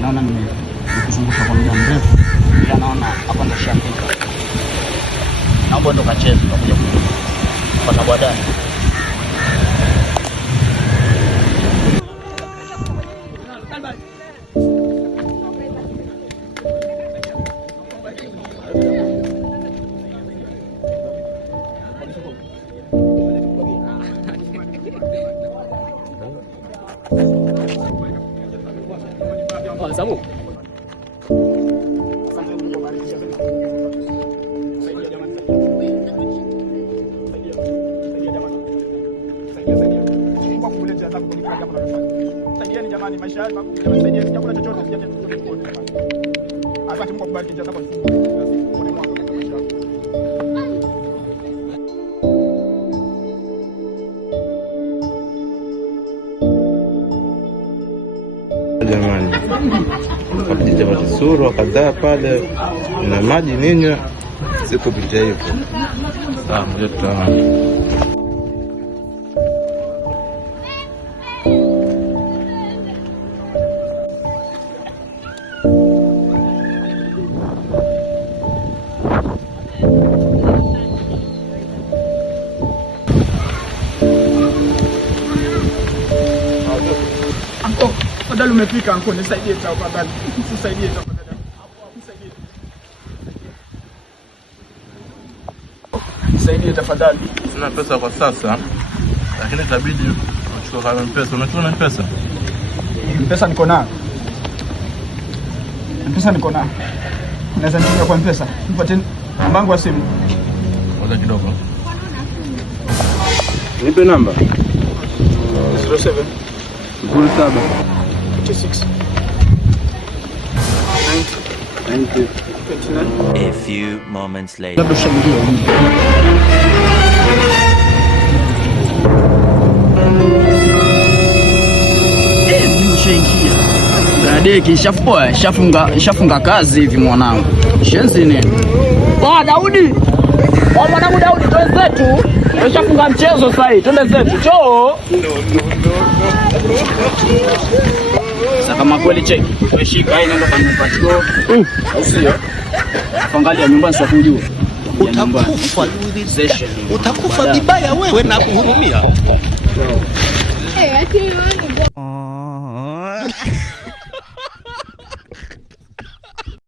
Naona nimekuzungusha kwa muda mrefu, ila naona hapa nashafika. Naomba ndo kacheze tutakuja kupata baadaye. Samu. Saidieni jamani, maisha haya saidieni chakula chochote sijate tuone. Asante Mungu akubariki jaza kwa jamani. Wakija watisuru wakadhaa pale na maji ninywa siku pitia hivyo. Mmoja tutaona. Badala umefika anko, nisaidie tafadhali. Nisaidie tafadhali. Nisaidie tafadhali. Sina pesa kwa sasa, lakini itabidi uchukue kama pesa. Unachukua pesa? Pesa niko nayo. Pesa niko nayo. Naweza nitumia kwa pesa. Nipatie namba yangu ya simu. Ngoja kidogo. Nipe namba. 07 07 56 90 A few moments later. Labda shangilia. Ushaingia. Dadeki shafunga kazi hivi mwanangu. Shenzi nini? Daudi. Mwanangu Daudi, twende zetu. Tumeshafunga mchezo sasa hivi. Twende zetu. Choo. Sasa kama kweli cheki. Umeshika hii nenda kwa nyumba chiko. Usio. Angalia nyumbani sio kujua. Utakufa vibaya wewe na kuhurumia.